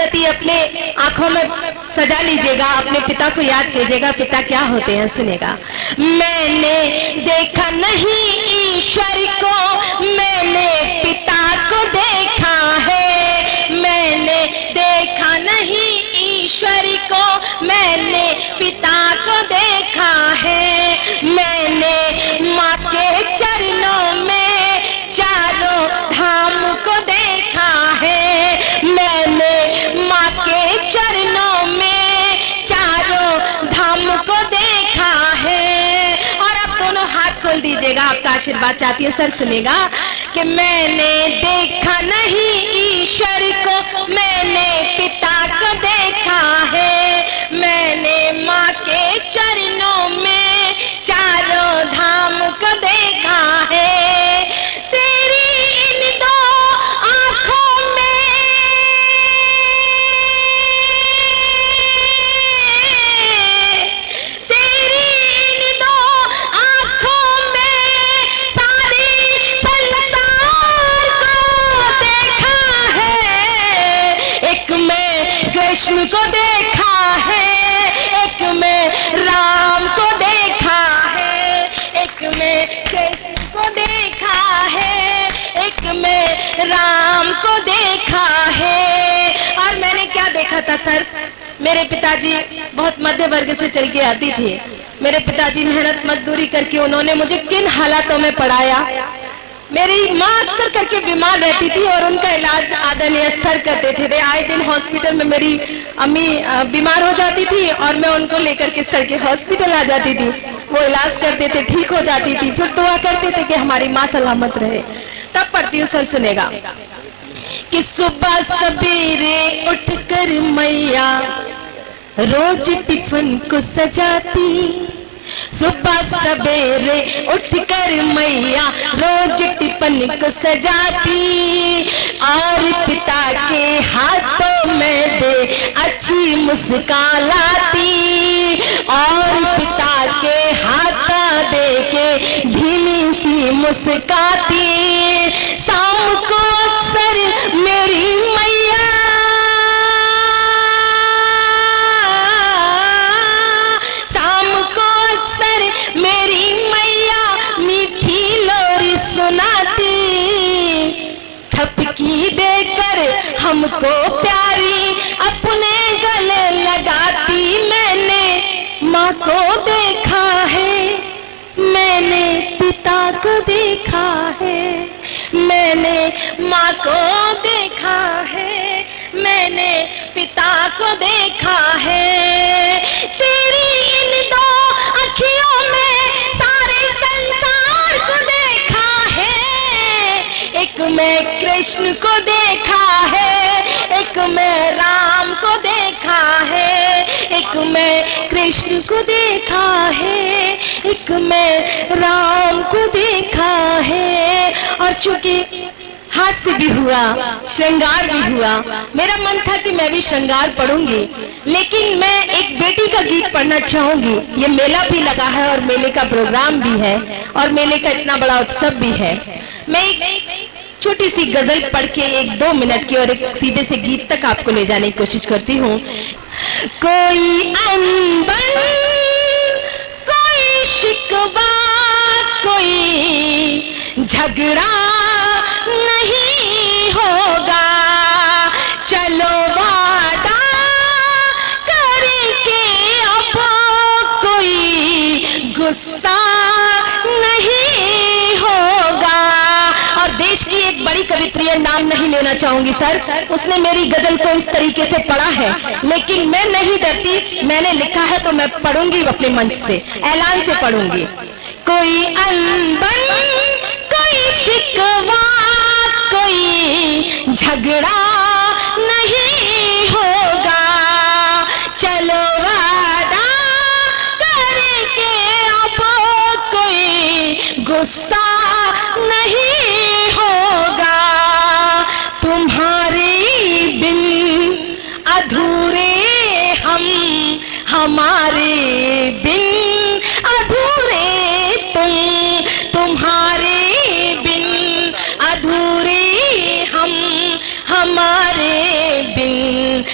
स्मृति अपने आंखों में सजा लीजिएगा, अपने पिता को याद कीजिएगा। पिता क्या होते हैं सुनेगा। मैंने देखा नहीं ईश्वर को, मैंने पिता को देखा है। मैंने देखा नहीं ईश्वर को, मैंने पिता को देखा है। मैंने माँ के चरणों में चारों धाम को देखा है। मैंने माँ के चरणों में चारों धाम को देखा है। और आप दोनों हाथ खोल दीजिएगा, आपका आशीर्वाद चाहती है। सर सुनेगा कि मैंने देखा नहीं ईश्वर को, मैंने पिता को देखा है। मैंने माँ के चरणों में चारों धाम को देखा है। तेरी इन दो आँखों में, तेरी इन दो आँखों में सारी संसार को देखा है। एक मैं कृष्ण को देखा है, एक मैं राम को देखा है। एक मैं कृष्ण को देखा है, एक मैं राम को देखा है। और मैंने क्या देखा था सर? मेरे पिताजी बहुत मध्य वर्ग से चल के आती थी। मेरे पिताजी मेहनत मजदूरी करके उन्होंने मुझे किन हालातों में पढ़ाया। मेरी माँ अक्सर करके बीमार रहती थी और उनका इलाज आदरणीय सर करते थे। आए दिन हॉस्पिटल में मेरी अम्मी बीमार हो जाती थी और मैं उनको लेकर के सर के हॉस्पिटल आ जाती थी। वो इलाज करते थे, ठीक हो जाती थी, फिर दुआ करते थे कि हमारी माँ सलामत रहे। तब पढ़ती हूँ, सर सुनेगा कि सुबह सवेरे उठकर मैया रोज टिफिन को सजाती। सुबह सवेरे उठकर मैया रोज टिफिन को सजाती और पिता के हाथों में दे अच्छी मुस्कान लाती। और पिता के हाथ दे के धीमी सी मुस्काती। शाम को अक्सर मेरी मैया, शाम को अक्सर मेरी मैया मीठी लोरी सुनाती। थपकी देकर हमको प्यारी अपने गले लगाती। मैंने माँ को देखा है, मैंने पिता को देखा है। मैंने माँ को देखा है, मैंने पिता को देखा है। तेरी इन दो अखियों में सारे संसार को देखा है। एक मैं कृष्ण को देखा है, एक मैं राम को देखा है। एक मैं कृष्ण को देखा है, एक मैं राम को देखा है। और चूंकि हास्य भी हुआ, श्रृंगार भी हुआ, मेरा मन था कि मैं भी श्रृंगार पढ़ूंगी, लेकिन मैं एक बेटी का गीत पढ़ना चाहूंगी। ये मेला भी लगा है और मेले का प्रोग्राम भी है और मेले का इतना बड़ा उत्सव भी है। मैं एक छोटी सी गजल पढ़ के 1-2 मिनट की और एक सीधे से गीत तक आपको ले जाने की कोशिश करती हूँ। कोई अनबन, कोई शिकवा, कोई झगड़ा नहीं होगा। चलो वादा करके अब कोई गुस्सा नहीं होगा। और देश की एक बड़ी कवित्री, नाम नहीं लेना चाहूंगी सर, उसने मेरी गजल को इस तरीके से पढ़ा है, लेकिन मैं नहीं डरती। मैंने लिखा है तो मैं पढ़ूंगी अपने मंच से, ऐलान से पढ़ूंगी। कोई अनबन, कोई शिकवा, कोई झगड़ा नहीं होगा। चलो वादा करके अब कोई गुस्सा नहीं होगा। तुम्हारे बिन अधूरे हम, हमारे बिन अधूरे तुम। तुम्हारे बिन अधूरे हम, हमारे बिन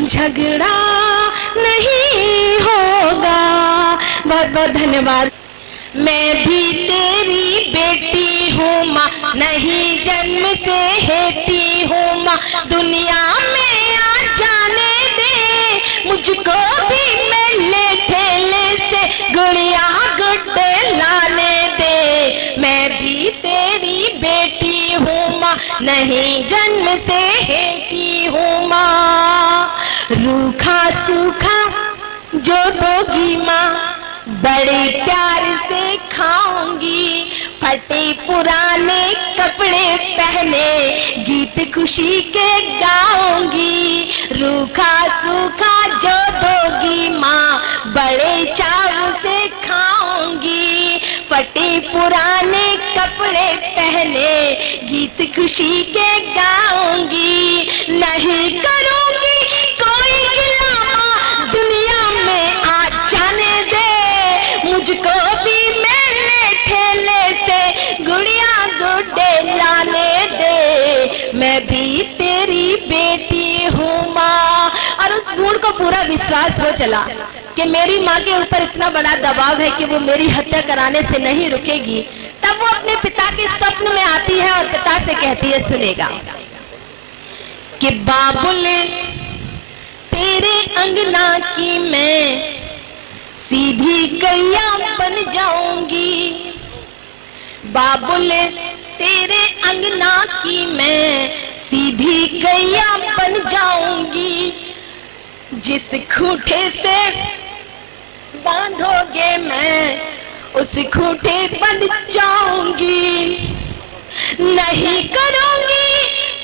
झगड़ा नहीं होगा। बहुत बहुत धन्यवाद। मैं भी तेरी बेटी हूँ माँ, नहीं जन्म से हेती हूँ माँ। दुनिया में आ जाने दे मुझको भी, मेले ठेले से गुड़िया गुड्डे लाने दे। मैं भी तेरी बेटी हूँ माँ, नहीं जन्म से हेती हूँ माँ। रूखा सूखा जो दोगी माँ, बड़े प्यार से खाऊंगी। फटे पुराने कपड़े पहने गीत खुशी के गाऊंगी। रूखा सूखा जो दोगी माँ, बड़े चाव से खाऊंगी। फटे पुराने कपड़े पहने गीत खुशी के गाऊंगी। नहीं करूंगी कोई गिला माँ, दुनिया में आ जाने दे मुझको भी, मेले ठेले से गुड़िया गुड्डे लाने दे। मैं भी तेरी बेटी हूँ माँ। और उस बूढ़ को पूरा विश्वास हो चला कि मेरी माँ के ऊपर इतना बड़ा दबाव है कि वो मेरी हत्या कराने से नहीं रुकेगी। तब वो अपने पिता के स्वप्न में आती है और पिता से कहती है, सुनेगा, कि बाबुल तेरे अंगना की मैं सीधी गैया बन जाऊंगी। बाबुल तेरे अंगना की मैं सीधी गैया बन जाऊंगी। जिस खूंटे से बांधोगे मैं उस खूंटे बंध जाऊंगी। नहीं करूंगी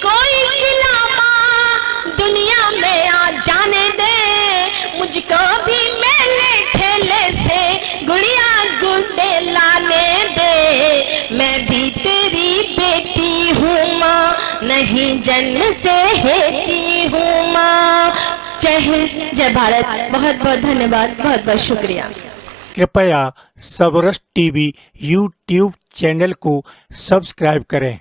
कोई गिला माँ, दुनिया में आ जाने दे मुझको भी, मेले ठेले से गुड़िया गुड्डे लाने दे। मैं भी तेरी बेटी हूँ माँ, नहीं जन्म से हेती हूँ माँ। जय हिंद, जय भारत। बहुत बहुत धन्यवाद, बहुत बहुत शुक्रिया। कृपया सबरस टीवी यूट्यूब चैनल को सब्सक्राइब करें।